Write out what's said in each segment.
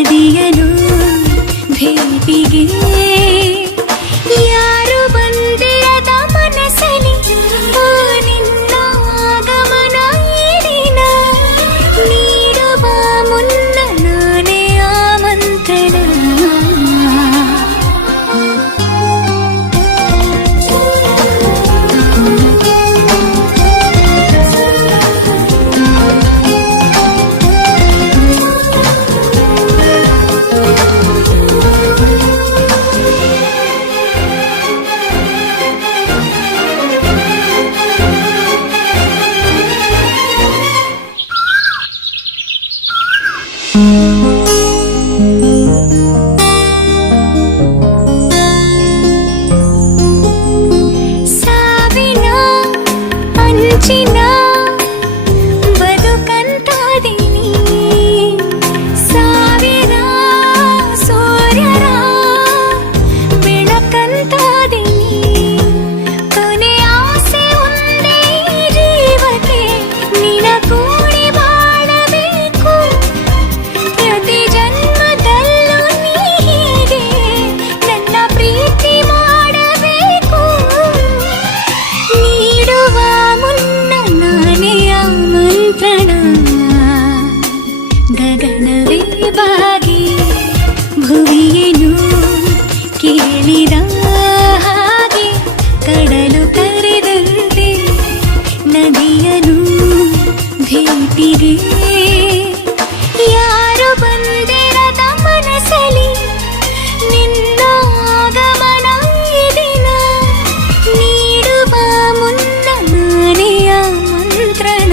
ನದಿಯನು ಭೇಟಿಗೆ ಯಾರು ಬಂದಿರದ ಮನಸ್ಸಲಿ ನಿನ್ನ ಆಗಮನ ಈ ದಿನ ನೀಡುವ ಮುನ್ನ ನಾನೇ ಆಮಂತ್ರಣ ಸಾವಿನ ಅಂಚಿನ ಬದುಕಂತಾದಿನಿ ಸಾವಿರ ಸೂರ್ಯರ ಬೆಳಕಂತಾದಿನಿ ಕೊನೆ ಆಸೆ ಒಂದೇ ಜೀವಕ್ಕೆ ನಿನ ಕೂಡಿ ಬಾಳಬೇಕು ಪ್ರತಿ ಜನ್ಮದಲ್ಲೂ ನೀ ಹೀಗೆ ನನ್ನ ಪ್ರೀತಿ ಮಾಡಬೇಕು ನೀಡುವ ಮುನ್ನ ನಾನೇ ಆಮಂತ್ರಣ ಗಗನವೇ ಬಾಗಿ ಭುವಿಯೇನು ಕೇಳಿದ ಹಾಗೆ ಕಡಲು ಕರೆದಂತೆ ನದಿಯನು ಭೇಟಿಗೆ ಯಾರು ಬಂದಿರದ ಮನಸ್ಸಲಿ ನಿನ್ನ ಆಗಮನ ಈ ದಿನ ನೀಡುವ ಮುನ್ನ ನಾನೇ ಆಮಂತ್ರಣ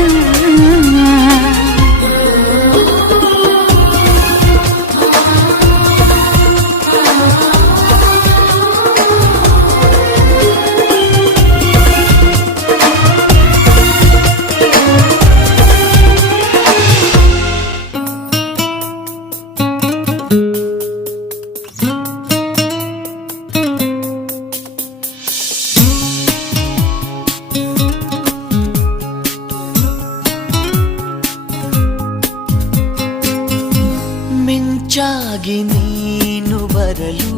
ಮಿಂಚಾಗಿ ನೀನು ಬರಲು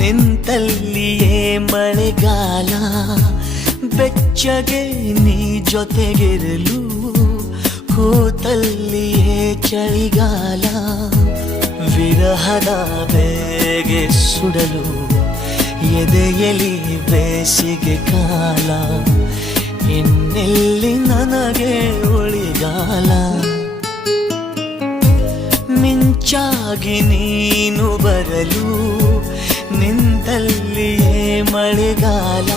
ನಿಂತಲ್ಲಿಯೇ ಮಳೆಗಾಲ ಬೆಚ್ಚಗೆ ನೀ ಜೊತೆಗಿರಲು ಕೂತಲ್ಲಿಯೇ ಚಳಿಗಾಲ ವಿರಹದ ಬೇಗೆ ಸುಡಲು ಎದೆಯಲಿ ಬೇಸಿಗೆ ಕಾಲ ಇನ್ನೆಲ್ಲಿ ನನಗೆ ಉಳಿಗಾಲ ಮಿಂಚಾಗಿ ನೀನು ಬರಲು ನಿಂತಲ್ಲಿಯೇ ಮಳೆಗಾಲ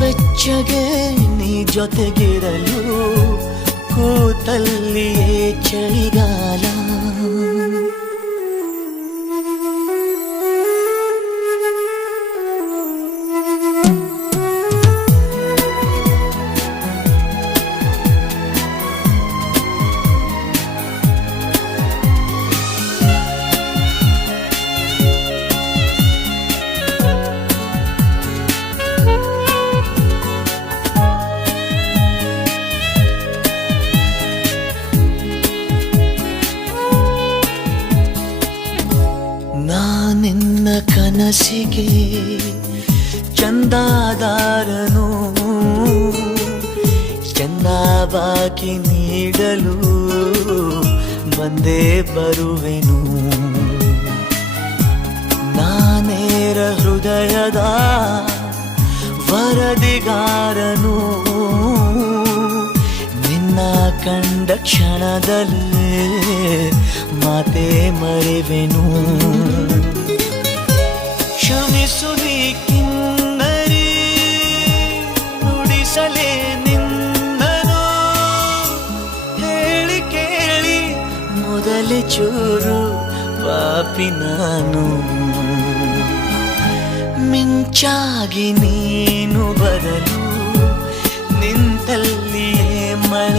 ಬೆಚ್ಚಗೆ ನೀ ಜೊತೆಗಿರಲು ಕೂತಲ್ಲಿಯೇ ಚಳಿಗಾಲ ನಿನ್ನ ಕನಸಿಗೆ ಚಂದಾದಾರನು ಚಂದ ಬಾಕಿ ನೀಡಲು ಬಂದೇ ಬರುವೆನು ನಾನೇರ ಹೃದಯದ ವರದಿಗಾರನು ನಿನ್ನ ಕಂಡ ಕ್ಷಣದಲ್ಲೇ ಮಾತೆ ಮರೆವೆನು ಕ್ಷಮಿಸು ನೀ ಕಿನ್ನರಿ ನುಡಿಸಲೇ ನಿನ್ನನು ಹೇಳಿ ಕೇಳಿ ಮೊದಲೇ ಚೂರು ಪಾಪಿ ನಾನು ಮಿಂಚಾಗಿ ನೀನು ಬರಲು ನಿಂತಲ್ಲಿಯೇ ಮಳೆ